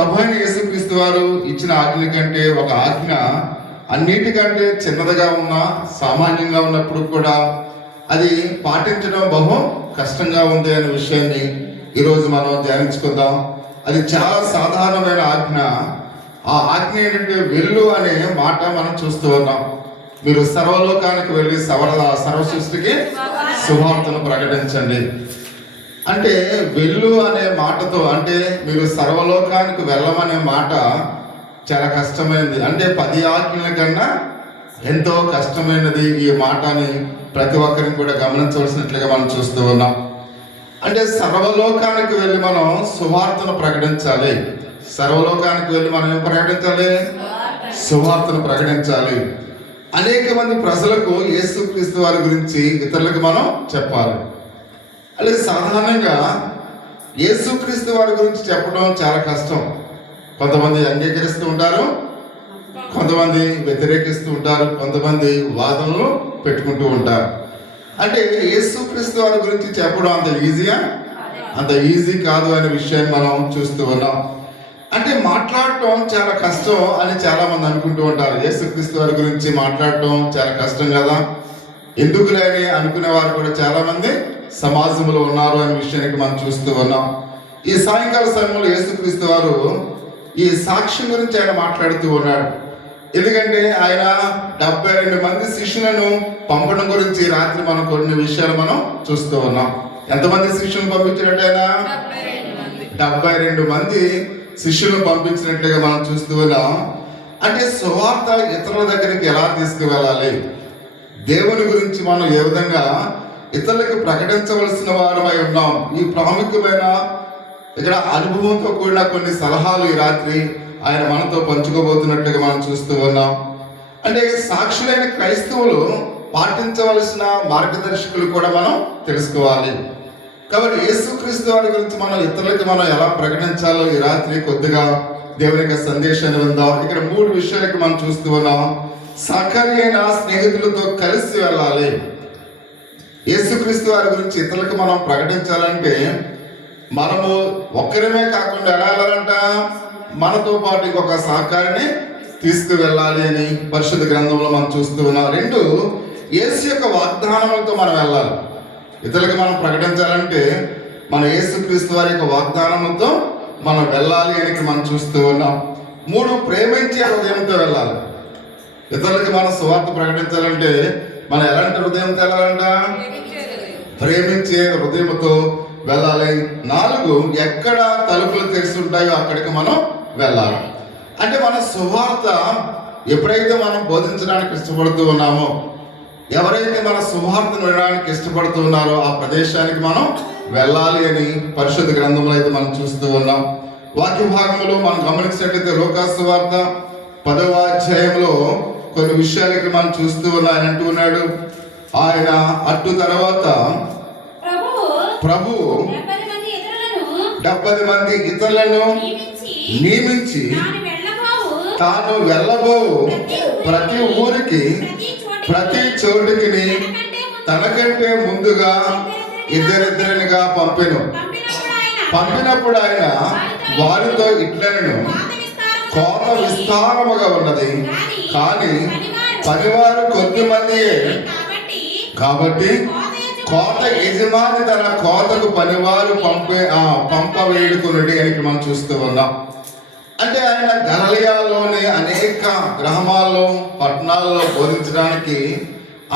ప్రభు అయిన యేసుక్రీస్తు వారు ఇచ్చిన ఆజ్ఞ కంటే ఒక ఆజ్ఞ అన్నిటికంటే చిన్నదిగా ఉన్నా సామాన్యంగా ఉన్నప్పుడు కూడా అది పాటించడం బహు కష్టంగా ఉంది అనే విషయాన్ని ఈరోజు మనం ధ్యానించుకుందాం. అది చాలా సాధారణమైన ఆజ్ఞ. ఆ ఆజ్ఞ ఏంటంటే వెళ్ళు అనే మాట మనం చూస్తూ ఉన్నాం. మీరు సర్వలోకానికి వెళ్ళి సర్వ సృష్టికి సువార్తను ప్రకటించండి. అంటే వెళ్ళు అనే మాటతో, అంటే మీరు సర్వలోకానికి వెళ్ళమనే మాట చాలా కష్టమైనది. అంటే 10 ఆజ్ఞల కన్నా ఎంతో కష్టమైనది ఈ మాటని ప్రతి ఒక్కరిని కూడా గమనించవలసినట్లుగా మనం చూస్తూ ఉన్నాం. అంటే సర్వలోకానికి వెళ్ళి మనం సువార్తను ప్రకటించాలి. సర్వలోకానికి వెళ్ళి మనం ఏం ప్రకటించాలి? సువార్తను ప్రకటించాలి. అనేక మంది ప్రజలకు యేసుక్రీస్తు వారి గురించి ఇతరులకు మనం చెప్పాలి. అలాగే సాధారణంగా యేసుక్రీస్తు వారి గురించి చెప్పడం చాలా కష్టం. కొంతమంది అంగీకరిస్తూ ఉంటారు, కొంతమంది వ్యతిరేకిస్తూ ఉంటారు, కొంతమంది వాదనలు పెట్టుకుంటూ ఉంటారు. అంటే యేసుక్రీస్తు వారి గురించి చెప్పడం అంత ఈజీ కాదు అనే విషయాన్ని మనం చూస్తూ ఉన్నాం. అంటే మాట్లాడటం చాలా కష్టం అని చాలా మంది అనుకుంటూ ఉంటారు. యేసుక్రీస్తు వారి గురించి మాట్లాడటం చాలా కష్టం కదా, ఎందుకులే అని అనుకునే వారు కూడా చాలా మంది సమాజంలో ఉన్నారు అనే విషయానికి మనం చూస్తూ ఉన్నాం. ఈ సాయంకాల సమయంలో యేసుక్రీస్తు వారు ఈ సాక్ష్యం గురించి ఆయన మాట్లాడుతూ ఉన్నాడు. ఎందుకంటే ఆయన 72 మంది శిష్యులను పంపడం గురించి రాత్రి మనం కొన్ని విషయాలు మనం చూస్తూ ఉన్నాం. ఎంతమంది శిష్యులను పంపించినట్టు ఆయన 72 మంది శిష్యులను పంపించినట్లుగా మనం చూస్తూ ఉన్నాం. అంటే సువార్త ఇతరుల దగ్గరికి ఎలా తీసుకువెళ్ళాలి, దేవుని గురించి మనం ఏ విధంగా ఇతరులకు ప్రకటించవలసిన వారమై ఉన్నాం. ఈ ప్రాముఖ్యమైన ఇక్కడ అనుభవంతో కూడిన కొన్ని సలహాలు ఈ రాత్రి ఆయన మనతో పంచుకోబోతున్నట్లుగా మనం చూస్తూ ఉన్నాం. అంటే సాక్షులైన క్రైస్తవులు పాటించవలసిన మార్గదర్శకులు కూడా మనం తెలుసుకోవాలి. కాబట్టి యేసుక్రీస్తు వారి గురించి మనం ఇతరులకు మనం ఎలా ప్రకటించాలో ఈ రాత్రి కొద్దిగా దేవుని యొక్క సందేశాన్ని విందాం. ఇక్కడ 3 విషయాలకు మనం చూస్తూ ఉన్నాం. సకరైన స్నేహితులతో కలిసి వెళ్ళాలి. యేసుక్రీస్తు వారి గురించి ఇతరులకు మనం ప్రకటించాలంటే మనము ఒక్కరిమే కాకుండా ఎలా వెళ్ళాలంట, మనతో పాటు ఇంకొక సహకారిని తీసుకువెళ్ళాలి అని పరిశుద్ధ గ్రంథంలో మనం చూస్తూ ఉన్నాం. 2, యేసు యొక్క వాగ్దానములతో మనం వెళ్ళాలి. ఇతరులకు మనం ప్రకటించాలంటే మన యేసుక్రీస్తు వారి యొక్క వాగ్దానములతో మనం వెళ్ళాలి అని మనం చూస్తూ ఉన్నాం. 3, ప్రేమించే హృదయంతో వెళ్ళాలి. ఇతరులకు మనం సువార్త ప్రకటించాలంటే మనం ఎలాంటి హృదయంతో వెళ్ళాలంట? ప్రేమించే హృదయంతో వెళ్ళాలి. 4, ఎక్కడ తలుపులు తెరిచి ఉంటాయో అక్కడికి మనం వెళ్ళాలి. అంటే మన సువార్త ఎప్పుడైతే మనం బోధించడానికి ఇష్టపడుతూ ఉన్నామో, ఎవరైతే మన సువార్తను వినడానికి ఇష్టపడుతూ ఉన్నారో ఆ ప్రదేశానికి మనం వెళ్ళాలి అని పరిశుద్ధ గ్రంథంలో అయితే మనం చూస్తూ ఉన్నాం. వాక్య భాగంలో మనం గమనించినట్లయితే లూకాసు సువార్త 10వ అధ్యాయంలో కొన్ని విషయాలకి మనం చూస్తూ ఉన్నాం. ఆయన అంటూ ఉన్నాడు, ఆయన అటు తర్వాత ప్రభు 70 మంది ఇతరులను నియమించి తాను వెళ్ళబోవు ప్రతి ఊరికి ప్రతి చోటుకి తనకంటే ముందుగా ఇద్దరిద్దరినిగా పంపినప్పుడు ఆయన వారితో ఇట్లనెను, కోత విస్తారముగా ఉన్నది కానీ పనివారు కొద్దిమందియే, కాబట్టి కోత యజమాని తన కోతకు పనివారు పంపవేడుకున్నది అని మనం చూస్తూ ఉన్నాం. అంటే ఆయన గలిలయలోని అనేక గ్రామాల్లో పట్టణాల్లో బోధించడానికి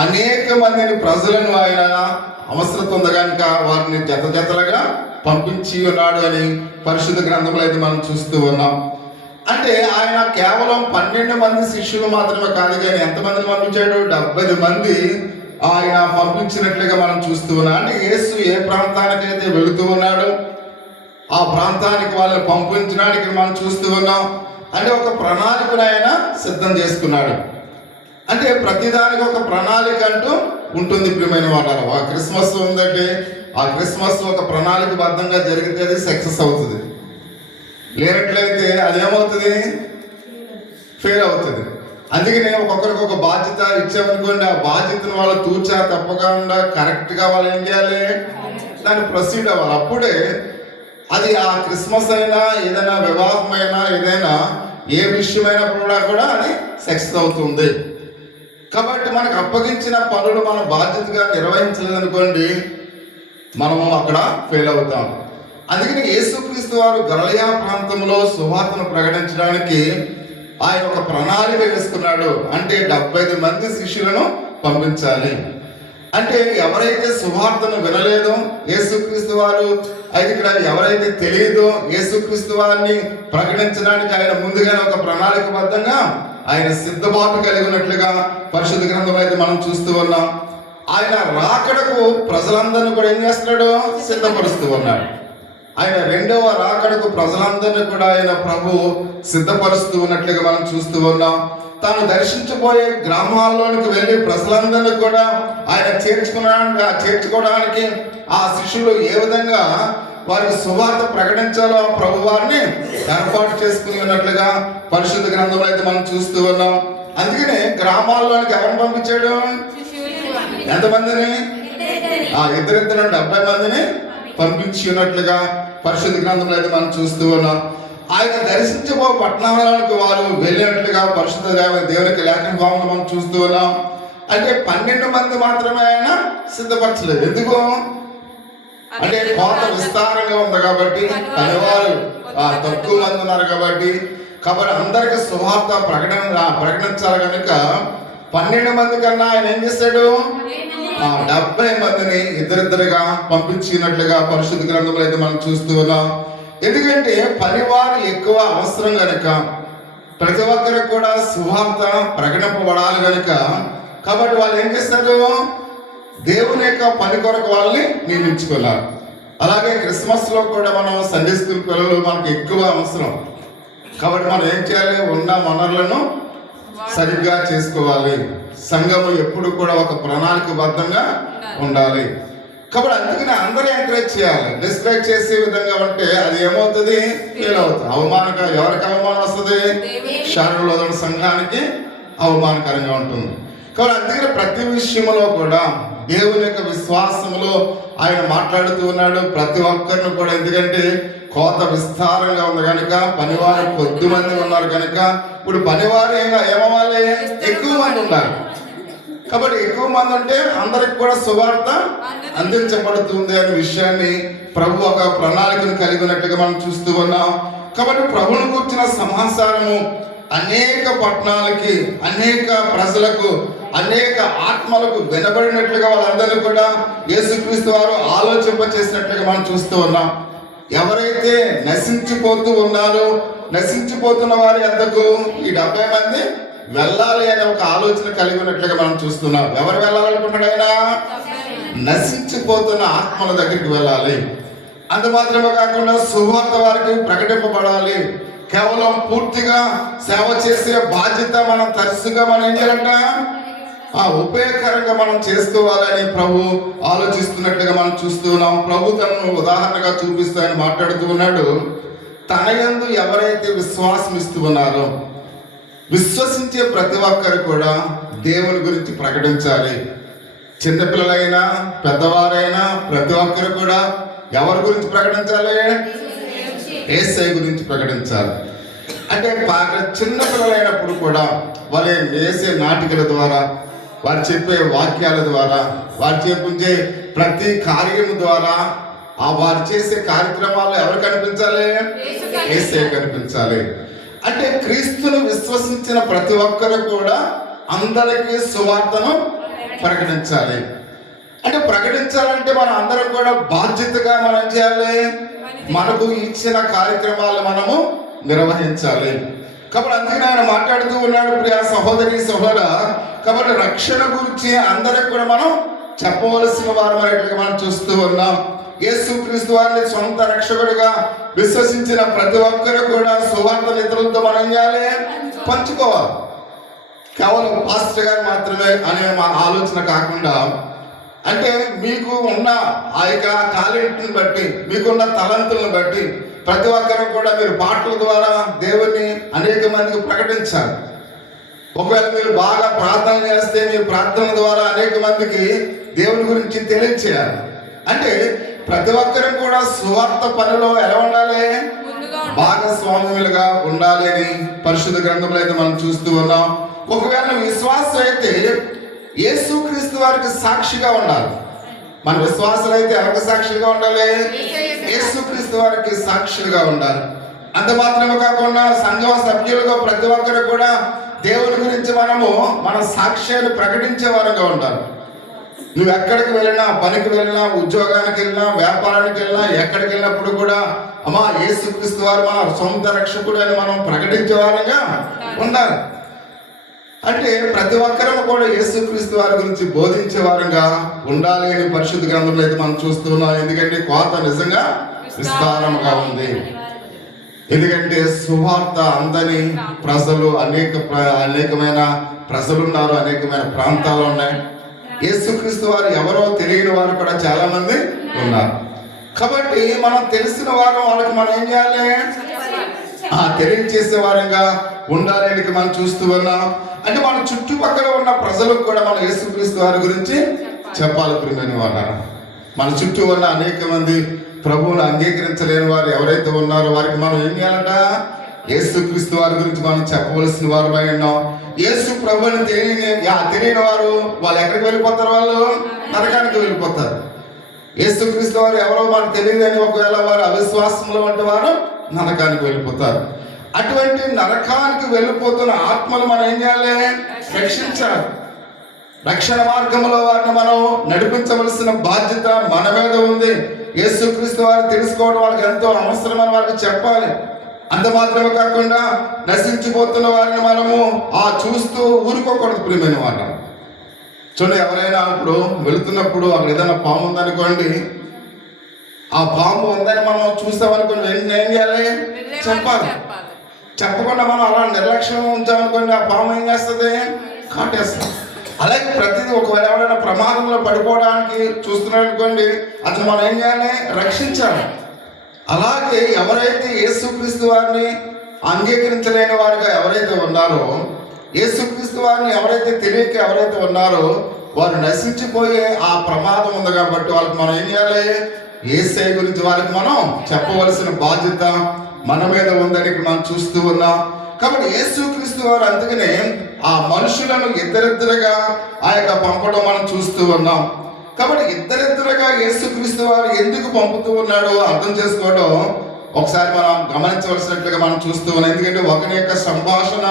అనేక మందిని ప్రజలను ఆయన అవసరం ఉంది కనుక వారిని జతలుగా పంపించి ఉన్నాడు అని పరిశుద్ధ గ్రంథంలో అయితే మనం చూస్తూ ఉన్నాం. అంటే ఆయన కేవలం 12 మంది శిష్యులు మాత్రమే కాదు కానీ ఎంతమందిని పంపించాడు? 70 మంది ఆయన పంపించినట్లుగా మనం చూస్తూ ఉన్నాం. అంటే యేసు ఏ ప్రాంతానికైతే వెళుతూ ఉన్నాడు ఆ ప్రాంతానికి వాళ్ళని పంపించడానికి మనం చూస్తూ ఉన్నాం. అంటే ఒక ప్రణాళికను ఆయన సిద్ధం చేసుకున్నాడు. అంటే ప్రతిదానికి ఒక ప్రణాళిక అంటూ ఉంటుంది. ప్రియమైన వాళ్ళారా, ఆ క్రిస్మస్ ఉందంటే ఆ క్రిస్మస్ ఒక ప్రణాళికబద్ధంగా జరిగితే అది సక్సెస్ అవుతుంది, లేనట్లయితే అదేమవుతుంది? ఫెయిల్ అవుతుంది. అందుకనే ఒక్కొక్కరికి ఒక బాధ్యత ఇచ్చామనుకోండి, ఆ బాధ్యతను వాళ్ళు తూచా తప్పకుండా కరెక్ట్గా వాళ్ళు ఏం చేయాలి? దాన్ని ప్రొసీడ్ అవ్వాలి. అప్పుడే అది ఆ క్రిస్మస్ అయినా ఏదైనా వివాహమైనా ఏదైనా ఏ విషయమైనా కూడా అది సక్సెస్ అవుతుంది. కాబట్టి మనకు అప్పగించిన పనులు మన బాధ్యతగా నిర్వహించలేదనుకోండి, మనము అక్కడ ఫెయిల్ అవుతాం. అందుకని యేసుక్రీస్తు వారు గలిలయ ప్రాంతంలో సువార్తను ప్రకటించడానికి ఆయన ఒక ప్రణాళిక వేసుకున్నాడు. అంటే 75 మంది శిష్యులను పంపించాలి. అంటే ఎవరైతే సువార్తను వినలేదో యేసుక్రీస్తు వారు, అయితే ఇక్కడ ఎవరైతే తెలియదో యేసుక్రీస్తు వారిని ప్రకటించడానికి ఆయన ముందుగానే ఒక ప్రణాళికబద్ధంగా ఆయన సిద్ధపాటు కలిగి ఉన్నట్లుగా పరిశుద్ధ గ్రంథం అయితే మనం చూస్తూ ఉన్నాం. ఆయన రాకడకు ప్రజలందరినీ కూడా ఏం చేస్తున్నాడు? సిద్ధపరుస్తూ ఉన్నాడు. ఆయన రెండవ రాకడకు ప్రజలందరినీ కూడా ఆయన ప్రభు సిద్ధపరుస్తూ ఉన్నట్లుగా మనం చూస్తూ ఉన్నాం. తాను దర్శించబోయే గ్రామాల్లోనికి వెళ్ళి ప్రజలందరినీ కూడా ఆయన చేర్చుకోవడానికి ఆ శిష్యులు ఏ విధంగా వారికి సువార్త ప్రకటించాలో ప్రభు వారిని ఏర్పాటు చేసుకుని ఉన్నట్లుగా పరిశుద్ధ గ్రంథంలో అయితే మనం చూస్తూ ఉన్నాం. అందుకనే గ్రామాల్లోనికి ఎవరిని పంపించాడు? ఎంతమందిని? 70 మందిని పంపించి ఉన్నట్లుగా పరిశుద్ధ గ్రంథంలో అయితే మనం చూస్తూ ఉన్నాం. ఆయన దర్శించబో పట్టణాలకు వారు వెళ్ళినట్లుగా పరిశుద్ధ దేవునికి లేఖన భావంలో మనం చూస్తూ ఉన్నాం. అంటే 12 మంది మాత్రమే ఆయన సిద్ధపరచలేదు. ఎందుకు అంటే కోత విస్తారంగా ఉంది కాబట్టి, పనివారు తక్కువ మంది ఉన్నారు కాబట్టి అందరికి సువార్త ప్రకటించాలి కనుక 12 మంది కన్నా ఆయన ఏం చేశాడు? 70 మందిని ఇద్దరిద్దరుగా పంపించినట్లుగా పరిశుద్ధ గ్రంథంలో అయితే మనం చూస్తూ ఉన్నాం. ఎందుకంటే పనివారు ఎక్కువ అవసరం కనుక, ప్రతి ఒక్కరికి కూడా సువార్త ప్రకటింపబడాలి కనుక, కాబట్టి వాళ్ళు ఏం చేస్తారు? దేవుని యొక్క పని కొరకు వాళ్ళని నియమించుకున్నారు. అలాగే క్రిస్మస్ లో కూడా మనం సండే స్కూల్ పిల్లలు మనకు ఎక్కువ అవసరం కాబట్టి మనం ఏం చేయాలి? ఉన్న వనరులను సరిగ్గా చేసుకోవాలి. సంఘము ఎప్పుడు కూడా ఒక ప్రణాళికబద్ధంగా ఉండాలి. కాబట్టి అందుకని అందరూ ఎంకరేజ్ చేయాలి. డిస్కరేజ్ చేసే విధంగా ఉంటే అది ఏమవుతుంది? ఫెయిల్ అవుతుంది. ఎవరికి అవమానం వస్తుంది? శారీరలో సంఘానికి అవమానకరంగా ఉంటుంది. కాబట్టి అందుకని ప్రతి విషయంలో కూడా దేవుని యొక్క విశ్వాసంలో ఆయన మాట్లాడుతూ ఉన్నాడు ప్రతి ఒక్కరిని కూడా. ఎందుకంటే కోత విస్తారంగా ఉంది కనుక, పనివారు కొద్ది మంది ఉన్నారు కనుక, ఇప్పుడు పనివారు ఏమవ్వాలి? ఎక్కువ మంది ఉండాలి. కాబట్టి ఎక్కువ మంది ఉంటే అందరికి కూడా సువార్త అందించబడుతుంది అనే విషయాన్ని ప్రభు ఒక ప్రణాళికను కలిగి ఉన్నట్లుగా మనం చూస్తూ ఉన్నాం. కాబట్టి ప్రభువును కూర్చిన సమాచారము అనేక పట్టణాలకి, అనేక ప్రజలకు, అనేక ఆత్మలకు వినబడినట్లుగా వాళ్ళందరూ కూడా యేసుక్రీస్తు వారు ఆలోచింపచేసినట్లుగా మనం చూస్తూ ఉన్నాం. ఎవరైతే నశించిపోతూ ఉన్నారో, నశించిపోతున్న వారి వద్దకు ఈ 70 మంది వెళ్ళాలి అనే ఒక ఆలోచన కలిగి ఉన్నట్లుగా మనం చూస్తున్నాం. ఎవరు వెళ్ళాలనుకుంటున్నాడు? ఆయన నశించిపోతున్న ఆత్మల దగ్గరికి వెళ్ళాలి. అంత మాత్రమే కాకుండా సువార్త వారికి ప్రకటింపబడాలి. కేవలం పూర్తిగా సేవ చేసే బాధ్యత మనం తరచుగా మనం ఏం చేయాలంట? ఉపయోగకరంగా మనం చేసుకోవాలని ప్రభు ఆలోచిస్తున్నట్లుగా మనం చూస్తూ ఉన్నాం. ప్రభు తనను ఉదాహరణగా చూపిస్తూ ఆయన మాట్లాడుతూ ఉన్నాడు. తన యందు ఎవరైతే విశ్వాసం ఇస్తూ ఉన్నారో, విశ్వసించే ప్రతి ఒక్కరు కూడా దేవుని గురించి ప్రకటించాలి. చిన్నపిల్లలైనా పెద్దవారైనా ప్రతి ఒక్కరు కూడా ఎవరి గురించి ప్రకటించాలి? యేసయ్య గురించి ప్రకటించాలి. అంటే చిన్నపిల్లలైనప్పుడు కూడా వారి వేసే నాటికల ద్వారా, వారు చెప్పే వాక్యాల ద్వారా, వారు చెప్పించే ప్రతి కార్యం ద్వారా, వారు చేసే కార్యక్రమాల్లో ఎవరు కనిపించాలి? యేసయ్య కనిపించాలి. అంటే క్రీస్తును విశ్వసించిన ప్రతి ఒక్కరు కూడా అందరికీ సువార్తను ప్రకటించాలి. అంటే ప్రకటించాలంటే మనం అందరం కూడా బాధ్యతగా మనం చేయాలి. మనకు ఇచ్చిన కార్యక్రమాలు మనము నిర్వహించాలి. కాబట్టి అందుకని ఆయన మాట్లాడుతూ ఉన్నాడు, ప్రియ సహోదరి సహోదర, కాబట్టి రక్షణ గురించి అందరికి కూడా మనం చెప్పవలసిన వారు అనేట్లుగా మనం చూస్తూ ఉన్నాం. యేసుక్రీస్తు వారిని సొంత రక్షకుడిగా విశ్వసించిన ప్రతి ఒక్కరు కూడా సువార్త ఇతరులతో మనం చేయాలి, పంచుకోవాలి. కేవలం పాస్టర్ గారు మాత్రమే అనే మా ఆలోచన కాకుండా, అంటే మీకు ఉన్న ఆ యొక్క టాలెంట్ని బట్టి, మీకున్న తలంతులను బట్టి ప్రతి ఒక్కరు కూడా మీరు పాటల ద్వారా దేవుణ్ణి అనేక మందికి ప్రకటించాలి. ఒకవేళ మీరు బాగా ప్రార్థన చేస్తే మీ ప్రార్థన ద్వారా అనేక మందికి దేవుని గురించి తెలియచేయాలి. అంటే ప్రతి ఒక్కరు కూడా సువార్త పనిలో ఎలా ఉండాలి? భాగస్వామ్యులుగా ఉండాలి అని పరిశుద్ధ గ్రంథంలో అయితే మనం చూస్తూ ఉన్నాం. ఒకవేళ విశ్వాసం అయితే యేసుక్రీస్తు వారికి సాక్షిగా ఉండాలి. మన విశ్వాసాలు అయితే ఎవరికి సాక్షిగా ఉండాలి? యేసుక్రీస్తు వారికి సాక్షిగా ఉండాలి. అంత మాత్రమే కాకుండా సంఘ సభ్యులుగా ప్రతి ఒక్కరు కూడా దేవుని గురించి మన సాక్ష్యాన్ని ప్రకటించే వారుగా ఉండాలి. నువ్వు ఎక్కడికి వెళ్ళినా, పనికి వెళ్ళినా, ఉద్యోగానికి వెళ్ళినా, వ్యాపారానికి వెళ్ళినా, ఎక్కడికి వెళ్ళినప్పుడు కూడా అమ్మా యేసుక్రీస్తు వారు మన సొంత రక్షకుడు అని మనం ప్రకటించే వారంగా ఉండాలి. అంటే ప్రతి ఒక్కరూ కూడా యేసుక్రీస్తు వారి గురించి బోధించే వారంగా ఉండాలి అని పరిశుద్ధ గ్రంథంలో అయితే మనం చూస్తున్నాం. ఎందుకంటే కోత నిజంగా విస్తారంగా ఉంది. ఎందుకంటే సువార్త అందని ప్రజలు అనేకమైన ప్రజలు ఉన్నారు, అనేకమైన ప్రాంతాలు ఉన్నాయి. యేసుక్రీస్తు వారు ఎవరో తెలియని వారు కూడా చాలా మంది ఉన్నారు. కాబట్టి మనం తెలిసిన వారు వాళ్ళకి మనం ఏం చేయాలి? తెలియజేసే వారంగా ఉండాలి అని మనం చూస్తూ ఉన్నాం. అంటే మన చుట్టుపక్కల ఉన్న ప్రజలకు కూడా మనం యేసుక్రీస్తు వారి గురించి చెప్పాలి. ప్రియమైన వారు, మన చుట్టూ ఉన్న అనేక మంది ప్రభువును అంగీకరించలేని వారు ఎవరైతే ఉన్నారో వారికి మనం ఏం చేయాలంట? యేసుక్రీస్తు వారి గురించి మనం చెప్పవలసిన వారమై ఉన్నాం. యేసు ప్రభువుని తెలియని వారు వాళ్ళు ఎక్కడికి వెళ్ళిపోతారు? వాళ్ళు నరకానికి వెళ్ళిపోతారు. యేసుక్రీస్తు వారు ఎవరో మనకు తెలియదని ఒకవేళ వారు అవిశ్వాసంలో వంటి వారు నరకానికి వెళ్ళిపోతారు. అటువంటి నరకానికి వెళ్ళిపోతున్న ఆత్మలు మనం ఏం చేయాలి? రక్షించాలి. రక్షణ మార్గంలో వారిని మనం నడిపించవలసిన బాధ్యత మన మీద ఉంది. యేసుక్రీస్తు వారిని తెలుసుకోవడం వాళ్ళకి ఎంతో అవసరమని వారికి చెప్పాలి. అంత మాత్రమే కాకుండా నశించిపోతున్న వారిని మనము చూస్తూ ఊరుకోకూడదు. ప్రియమైన వాళ్ళ చూడండి, ఎవరైనా ఇప్పుడు వెళుతున్నప్పుడు అక్కడ ఏదైనా పాము ఉందనుకోండి, ఆ పాము ఉందని మనం చూసామనుకోండి, ఏం చేయాలి? చెప్పాలి. చెప్పకుండా మనం అలా నిర్లక్ష్యం ఉంచామనుకోండి, ఆ పాము ఏం చేస్తుంది? కాటేస్తుంది. అలాగే ప్రతిదీ ఒకవేళ ఎవరైనా ప్రమాదంలో పడిపోవడానికి చూస్తున్నాడు అనుకోండి, అతను మనం ఏం చేయాలి? రక్షించాలి. అలాగే ఎవరైతే యేసుక్రీస్తు వారిని అంగీకరించలేని వారుగా ఎవరైతే ఉన్నారో, యేసుక్రీస్తు వారిని ఎవరైతే తెలియక ఎవరైతే ఉన్నారో వారు నశించిపోయే ఆ ప్రమాదం ఉంది. కాబట్టి వాళ్ళకి మనం ఏం చేయాలి? యేసయ్య గురించి వారికి మనం చెప్పవలసిన బాధ్యత మన మీద ఉందని మనం చూస్తూ ఉన్నాం. కాబట్టి యేసుక్రీస్తు వారు అందుకనే ఆ మనుషులను ఇద్దరిద్దరుగా పంపడం మనం చూస్తూ ఉన్నాం. కాబట్టి ఇద్దరిద్దరుగా యేసుక్రీస్తు వారు ఎందుకు పంపుతూ ఉన్నాడో అర్థం చేసుకోవడం ఒకసారి మనం గమనించవలసినట్లుగా మనం చూస్తూ ఉన్నాం. ఎందుకంటే ఒకరి యొక్క సంభాషణ